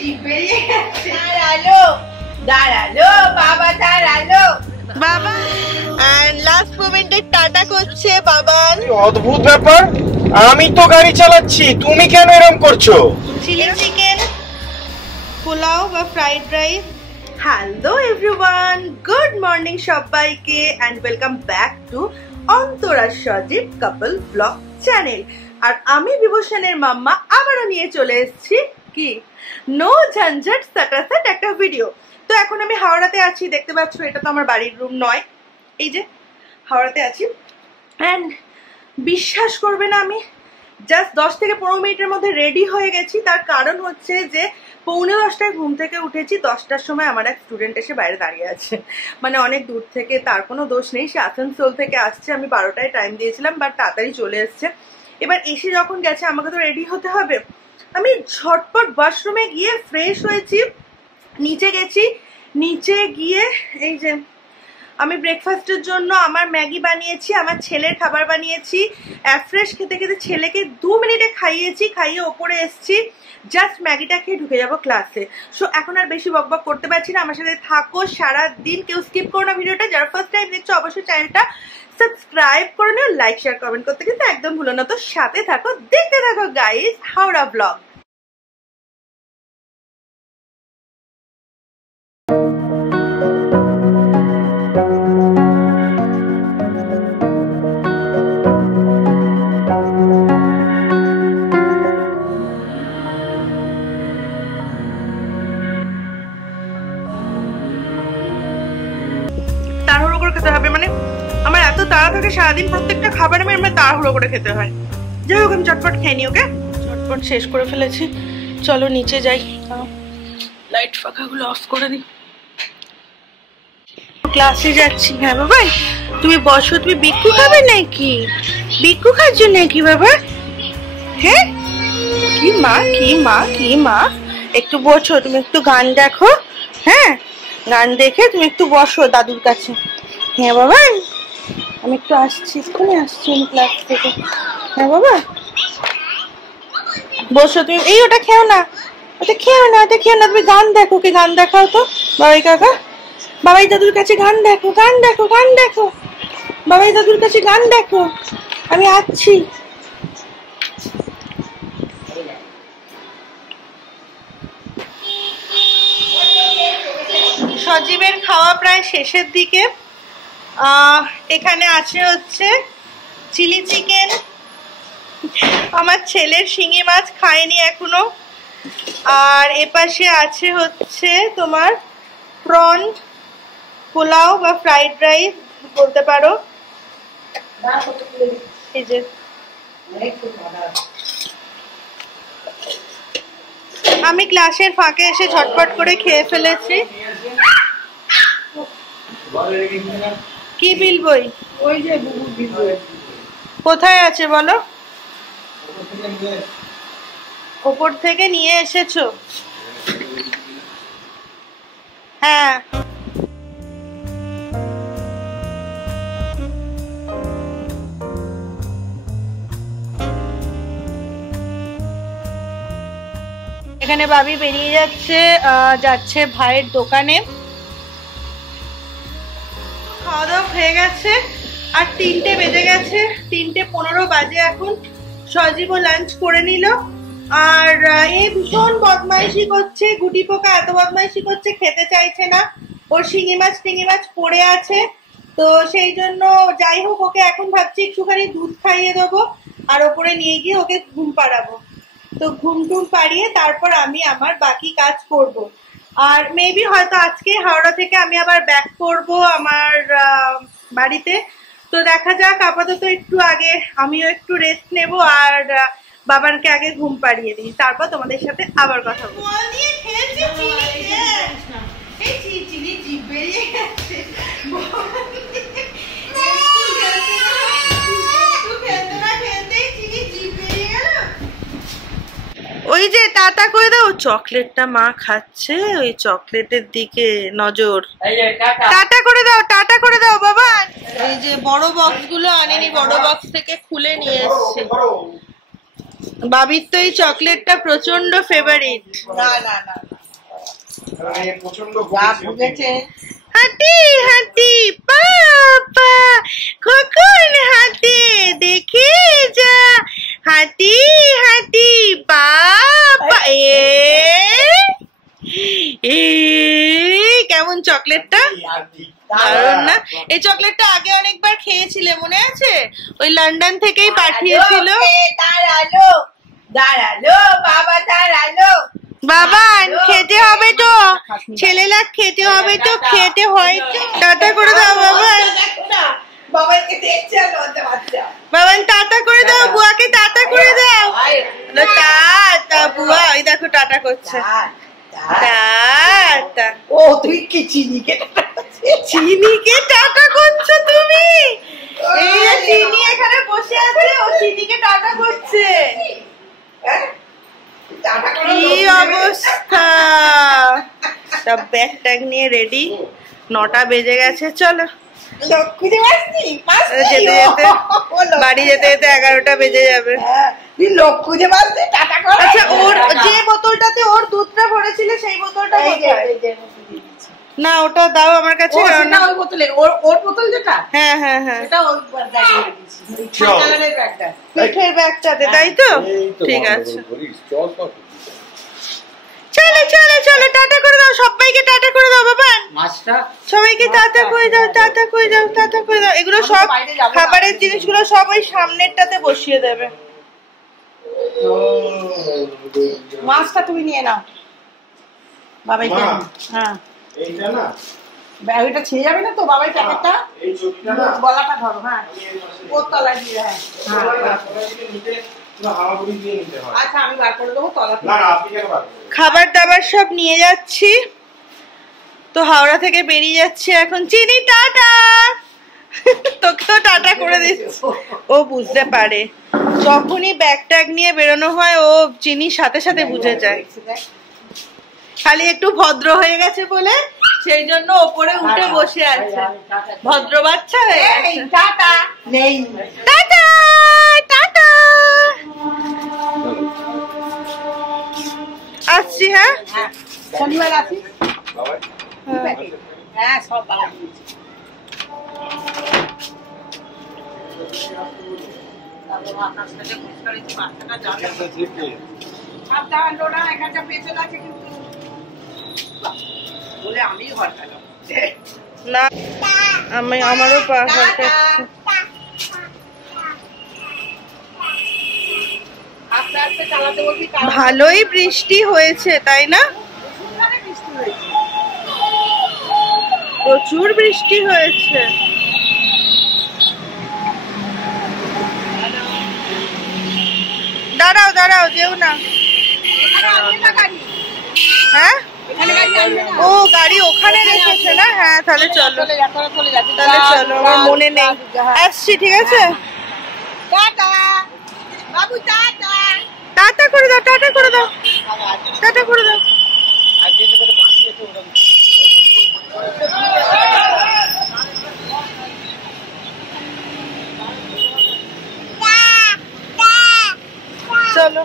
জিভ বেরিয়ে গেছে। দাঁড়ালো বাবা, দাঁড়ালো বাবা। এন্ড লাস্ট মোমেন্টে টাটা করছে বাবান। অদ্ভুত ব্যাপার, আমি তো গাড়ি চালাচ্ছি, তুমি কেন এরকম করছো? চিলি চিকেন, পোলাও বা fried rice. Hello everyone, good morning সবাইকে and welcome back to Antara Sajib couple vlog channel. আর আমি বিভূষণের মাম্মা আবারও নিয়ে চলে এসেছি কি নো ঝঞ্ঝট সাটাসাট একটা ভিডিও। তো এখন আমি হাওড়াতে আছি, দেখতে পাচ্ছ এটা তো আমার বাড়ির রুম নয়, এই যে হাওড়াতে আছি। অ্যান্ড বিশ্বাস করবে না, আমি জাস্ট 10 থেকে 15 মিনিটের মধ্যে রেডি হয়ে গেছি। তার কারণ হচ্ছে যে 9:45 ঘুম থেকে উঠেছি, 10টার সময় আমার এক স্টুডেন্ট এসে বাইরে দাঁড়িয়ে আছে, মানে অনেক দূর থেকে, তার কোনো দোষ নেই, সে আসানসোল থেকে আসছে। আমি 12টায় টাইম দিয়েছিলাম, বাট তাড়াতাড়ি চলে এসছে। এবার এসে যখন গেছে আমাকে তো রেডি হতে হবে। আমি ঝটপট ওয়াশরুমে গিয়ে ফ্রেশ হয়েছি, নিচে গেছি, নিচে গিয়ে এই যে আমি ব্রেকফাস্টের জন্য আমার ম্যাগি বানিয়েছি, আমার ছেলের খাবার বানিয়েছি, ফ্রেশ খেতে খেতে ছেলেকে 2 মিনিটে খাইয়েছি, খাইয়ে ওপরে এসছি, জাস্ট ম্যাগিটা খেয়ে ঢুকে যাবো ক্লাসে। সো এখন আর বেশি বকবক করতে পারছি না, আমার সাথে থাকো সারাদিন, কেউ স্কিপ করো না ভিডিওটা। যারা ফার্স্ট টাইম দেখছো অবশ্যই চ্যানেলটা সাবস্ক্রাইব করে নিও, লাইক শেয়ার কমেন্ট করতে কিন্তু একদম ভুলো না। তো সাথে থাকো, দেখতে থাকো গাইস হাওড়া ব্লগ। তাড়াহুড়ো করে খেতে হবে, মানে আমার এত তাড়া থাকে সারাদিন, প্রত্যেকটা খাবার আমি তাড়াহুড়ো করে খেতে হয়। যাই হোক আমি চটপট খেয়ে নি, ওকে চটপট শেষ করে ফেলেছি। চলো নিচে যাই, লাইট ফাঁকাগুলো অফ করে দিই। ক্লাসে যাচ্ছি। হ্যাঁ বাবা তুমি বসো, তুমি বিক্কু খাবে নাকি? বিক্কু খাচ্ছ নাকি বাবা? হ্যাঁ কি মা, কি মা, কি মা, একটু বসো, তুমি একটু গান দেখো। হ্যাঁ গান দেখে তুমি একটু বসো দাদুর কাছে। হ্যাঁ বাবা আমি একটু আসছি, এক্ষুনি আসছি আমি ক্লাস থেকে। হ্যাঁ বাবা বসো তুমি। এই ওটা খেও না, ওটা খেও না, ওটা খেও না, তুমি গান দেখো। কি গান দেখাও তো বাবাই কাকা, বাবাই দাদুর কাছে গান দেখো, গান দেখো, গান দেখো, বাবাই দাদুর কাছে গান দেখো। আমি আসছি। সজীবের খাওয়া প্রায় শেষের দিকে। এখানে আছে হচ্ছে চিলি চিকেন, আমার ছেলের শিঙি মাছ খায়নি এখনো, আর এপাশে আছে হচ্ছে তোমার প্রন পোলাও বা ফ্রাইড রাইস বলতে পারো। এই যে আমি ক্লাসের ফাঁকে এসে ঝটপট করে খেয়ে ফেলেছি। কি বিল বই? ওই যে কোথায় আছে বলো? ওপর থেকে নিয়ে এসেছো? হ্যাঁ এখানে বাবি বেরিয়ে যাচ্ছে, যাচ্ছে ভাইয়ের দোকানে। খাওয়া দাওয়া হয়ে গেছে আর 3টে বেজে গেছে, 3:15 বাজে এখন। সজীবও লাঞ্চ করে নিল, আর এ ভীষণ বদমাইশি করছে, গুটি পোকা এত বদমাইশি করছে, খেতে চাইছে না। ওর শিঙি মাছ টিঙি মাছ পড়ে আছে, তো সেই জন্য যাই হোক ওকে এখন ভাবছি একটুখানি দুধ খাইয়ে দেবো আর ওপরে নিয়ে গিয়ে ওকে ঘুম পাড়াবো। তো ঘুম টুম পাড়িয়ে তারপর আমি আমার বাকি কাজ করব। আর মেবি হয়তো আজকে হাওড়া থেকে আমি আবার ব্যাক করব আমার বাড়িতে। তো দেখা যাক, আপাতত একটু আগে আমিও একটু রেস্ট নেব আর বাবানকে আগে ঘুম পাড়িয়ে দিই, তারপর তোমাদের সাথে আবার কথা বলবো। ওই যে টাটা করে দাও, চকলেটটা মা খাচ্ছে, ওই চকলেটের দিকে নজর। টাটা করে দাও, টাটা করে দাও বাবা। এই যে বড় বক্স গুলো আনেনি, বড় বক্স থেকে খুলে নিয়ে এসছে। বাবির তো এই চকলেটটা প্রচন্ড ফেভারিট। না না না প্রচন্ড হাতি হাতি পাপা কখন হাতে দেখে যা হাতি হাতি পাপা কেমন চকলেটটা দারুণ না? এই চকলেটটা আগে অনেকবার খেয়েছিলে মনে আছে? ওই লন্ডন থেকেই পাঠিয়েছিল। দাঁড়ালো দাঁড়ালো বাবা দাঁড়ালো বাবা খেতে হবে তো, ছেলেরা খেতে হবে তো, খেতে হয়। টাটা করে দাও বাবা, বাবাকে দেখছে বাচ্চা। বাবা টাটা করে দাও, বুয়াকে টাটা করে দাও। টাটা বুয়া, ওই দেখো টাটা করছে। টাটা। ও তুই কি চিনিকে চিনিকে টাটা করছো তুমি? এই চিনি এখানে বসে আছে, ও চিনিকে টাটা করছে। কি অবস্থা! সব ব্যাগ ট্যাগ নিয়ে রেডি, 9টা বেজে গেছে। চলো যেতে যেতে বাড়ি যেতে যেতে 11টা বেজে যাবে। আচ্ছা, ওর যে বোতলটাতে ওর দুধটা ভরেছিল সেই বোতলটা না, ওটা দাও আমার কাছে। ওর বোতল যেটা, হ্যাঁ হ্যাঁ হ্যাঁ, পিঠের ব্যাগটাতে, তাই তো? ঠিক আছে, চলো চলো চলো, টাটা করে দাও সবাইকে, টাটা করে দাও বাবা, সবাইকে টাটা করে দাও, টাটা করে দাও, টাটা করে দাও। এগুলো সব খাবারের জিনিসগুলো সব ওই সামনেরটাতে বসিয়ে দেবে। মাছটা তুমি নিয়ে নাও বাবাইকে। হ্যাঁ এইটা না, ব্যাগটা ছিঁড়ে যাবে না তো বাবাই প্যাকেটটা, এই চটিটা না গলাটা ধরো। হ্যাঁ ওর তলায় দিয়ে। হ্যাঁ আচ্ছা আমি বার করে দেবো তলা। খাবার দাবার সব নিয়ে যাচ্ছি তো, হাওড়া থেকে বেরিয়ে যাচ্ছি এখন। চিনি টাটা, তোকেও টাটা করে দিচ্ছি। ও বুঝতে পারে, যখনই ব্যাগ ট্যাগ নিয়ে বেরোনো হয় ও চিনির সাথে সাথে বুঝে যায়। খালি একটু ভদ্র হয়ে গেছে বলে সেই জন্য ওপরে উঠে বসে আছে, ভদ্র বাচ্চা হয়ে গেছে। টাটা নেই, টাটা টাটা, আসছি। হ্যাঁ শনিবার আসি। হ্যাঁ সব বাবা না, আমারও ভালোই বৃষ্টি হয়েছে তাই না? প্রচুর বৃষ্টি হয়েছে। দাঁড়াও দাঁড়াও, যেও না। হ্যাঁ ও গাড়ি ওখানে রেখেছে না? হ্যাঁ তাহলে চলো, তাহলে চলো, আমার মনে নেই। আসছি, ঠিক আছে। টাটা করে দাও, টাটা করে দাও, টাটা করে দাও। চলো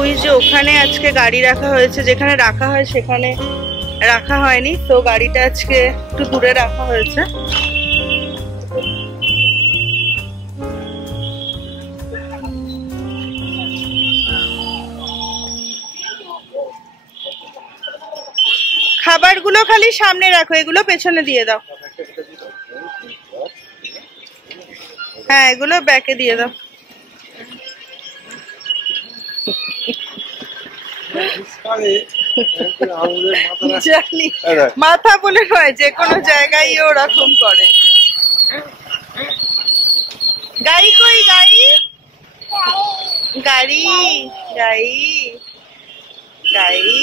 ওই যে ওখানে আজকে গাড়ি রাখা হয়েছে, যেখানে রাখা হয় সেখানে রাখা হয়নি, তো গাড়িটা আজকে একটু দূরে রাখা হয়েছে। খাবারগুলো খালি সামনে রাখো, এগুলো পেছনে দিয়ে দাও। হ্যাঁ এগুলো ব্যাকে দিয়ে দাও। জানি, মাথা বলে নয়, যে কোনো জায়গায় ওরকম করে। গাড়ি কই? গাড়ি গাড়ি গাড়ি গাড়ি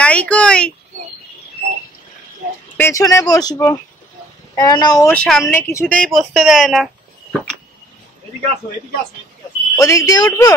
গাড়ি কই? পেছনে বসবো, কেননা ও সামনে কিছুতেই বসতে দেয় না। ওদিক দিয়ে উঠবো?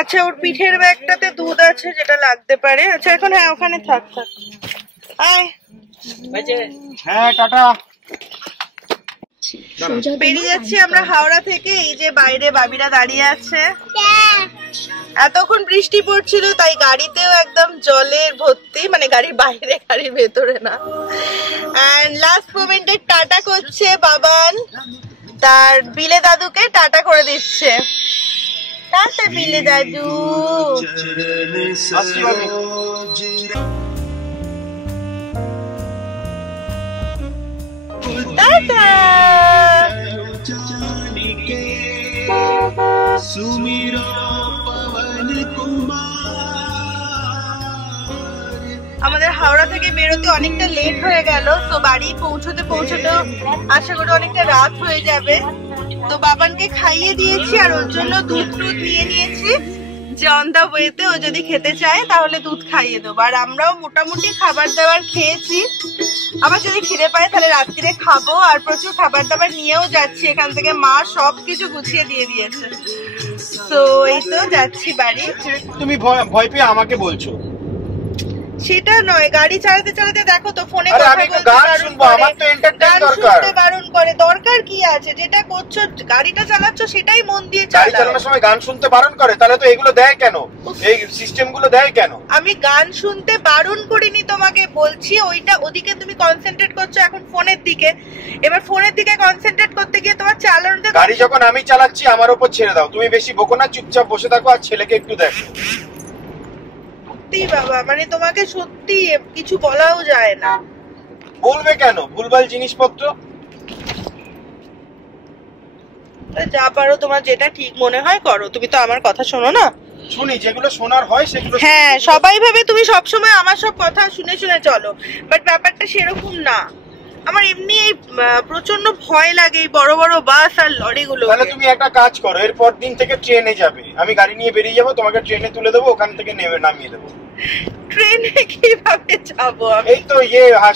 আচ্ছা, ওর পিঠের ব্যাগটাতে দুধ আছে যেটা লাগতে পারে। আচ্ছা এখন হ্যাঁ ওখানে থাক থাক। আয় হ্যাঁ টাটা। বেরিয়ে যাচ্ছি আমরা হাওড়া থেকে। এই যে বাইরে বাবিরা দাঁড়িয়ে আছে। এতক্ষণ বৃষ্টি পড়ছিল তাই গাড়িতেও একদম জলের ভর্তি, মানে গাড়ির বাইরে গাড়ির ভেতরে না। এন্ড লাস্ট মোমেন্টে টাটা করছে বাবান, তার বিলে দাদুকে টাটা করে দিচ্ছে। টাটা বিলে দাদু। টাটা। আমাদের হাওড়া থেকে বেরোতে অনেকটা লেট হয়ে গেল, তো বাড়ি পৌঁছতে আশা করি অনেকটা রাত হয়ে যাবে। তো বাবানকে খাইয়ে দিয়েছি আর ওর জন্য দুধ নিয়ে নিয়েছি, যে অন দা ওয়েতে ও যদি খেতে চায় তাহলে দুধ খাইয়ে দেবো। আর আমরাও মোটামুটি খাবার দাবার খেয়েছি, আবার যদি খিদে পায় তাহলে রাত্রিরে খাবো। আর প্রচুর খাবার দাবার নিয়েও যাচ্ছি এখান থেকে, মা সবকিছু গুছিয়ে দিয়ে দিয়েছে। তো এই তো যাচ্ছি বাড়ি। তুমি ভয় পেয়ে আমাকে বলছো? সেটা নয়, গাড়ি চালাতে চালাতে দেখো তো ফোনে বারণ করে। দরকার কি আছে? যেটা করছো গাড়িটা চালাচ্ছ সেটাই মন দিয়ে চালাও। গাড়ি চালানোর সময় গান শুনতে বারণ করে, তাহলে তো এগুলো দেয় কেন? এই সিস্টেম গুলো দেয় কেন? আমি গান শুনতে বারণ করিনি, তোমাকে বলছি ওইটা ওদিকে তুমি কনসেন্ট্রেট করছো এখন ফোনের দিকে। এবার ফোনের দিকে কনসেন্ট্রেট করতে গিয়ে তোমার চালানোতে, গাড়ি যখন আমি চালাচ্ছি আমার উপর ছেড়ে দাও। তুমি বেশি বকো না, চুপচাপ বসে থাকো আর ছেলেকে একটু দেখো। বাবা মানে তোমাকে সত্যি কিছু বলাও যায় না। বলবে কেন? ভুলভাল জিনিসপত্র যা পারো তোমার যেটা ঠিক মনে হয় করো। তুমি তো আমার কথা শোনো না। শুনি, যেগুলো শোনার হয় সেগুলো। হ্যাঁ, সবাই ভাবে তুমি সবসময় আমার সব কথা শুনে শুনে চলো, বাট ব্যাপারটা সেরকম না। আমার এমনি প্রচন্ড ভয় লাগে এই বড় বড় বাস আর লরিগুলো। তাহলে তুমি একটা কাজ করো, এরপর দিন থেকে ট্রেনে যাবে। আমি গাড়ি নিয়ে বেরিয়ে যাবো, তোমাকে ট্রেনে তুলে দেবো, ওখান থেকে নামিয়ে দেবো। ট্রেনে কিভাবে যাবো? এই তো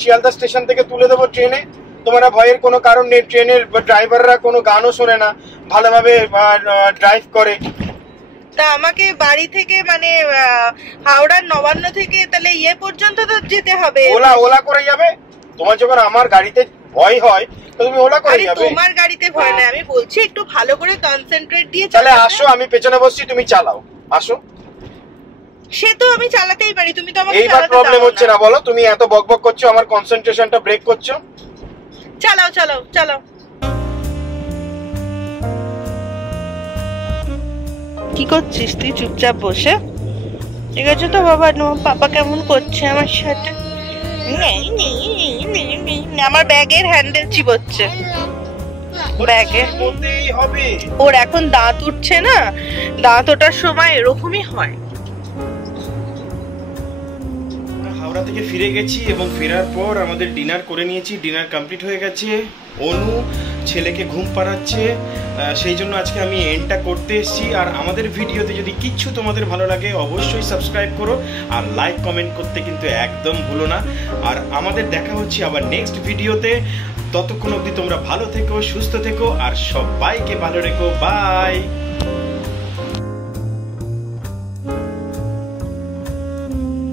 শিয়ালদা স্টেশন থেকে তুলে দেবো ট্রেনে। তোমার ভয়ের কোনো কারণ নেই। ট্রেনের ড্রাইভাররা কোনো গানও শোনে না, ভালোভাবে ড্রাইভ করে। তা আমাকে বাড়ি থেকে মানে হাওড়ার নবান্ন থেকে তাহলে পর্যন্ত তো যেতে হবে। ওলা করে যাবে। তোমার যখন আমার গাড়িতে ভয় হয় তো তুমি ওলা করে যাবে। তোমার গাড়িতে ভয় না, আমি বলছি একটু ভালো করে কনসেন্ট্রেট দিয়ে তাহলে আসো, আমি পেছনে বসছি, তুমি চালাও, আসো। সে তো আমি চালাতেই পারি, তুমি তো আমাকে চালাতে দাও না। এইবার প্রবলেম হচ্ছে না বলো? তুমি এত বকবক করছো, আমার কনসেন্ট্রেশনটা ব্রেক করছো। চালাও চালাও চালাও। কি করছিস তুই চুপচাপ বসে? ঠিক আছে তো বাবা? পাপা কেমন করছে আমার সাথে? আমার ব্যাগের হ্যান্ডেল চিবোচ্ছে ব্যাগে। ওর এখন দাঁত উঠছে না, দাঁত ওঠার সময় এরকমই হয়। হাওড়া থেকে ফিরে গেছি এবং ফেরার পর আমাদের ডিনার করে নিয়েছি। ডিনার কমপ্লিট হয়ে গেছে। অনু ছেলেকে ঘুম পাড়াচ্ছে, সেই জন্য আজকে আমি এন্ডটা করতে এসেছি। আর আমাদের ভিডিওতে যদি কিচ্ছু তোমাদের ভালো লাগে অবশ্যই সাবস্ক্রাইব করো আর লাইক কমেন্ট করতে কিন্তু একদম ভুলো না। আর আমাদের দেখা হচ্ছে আবার নেক্সট ভিডিওতে। ততক্ষণ অবধি তোমরা ভালো থেকো, সুস্থ থেকো আর সবাইকে ভালো রেখো। বাই।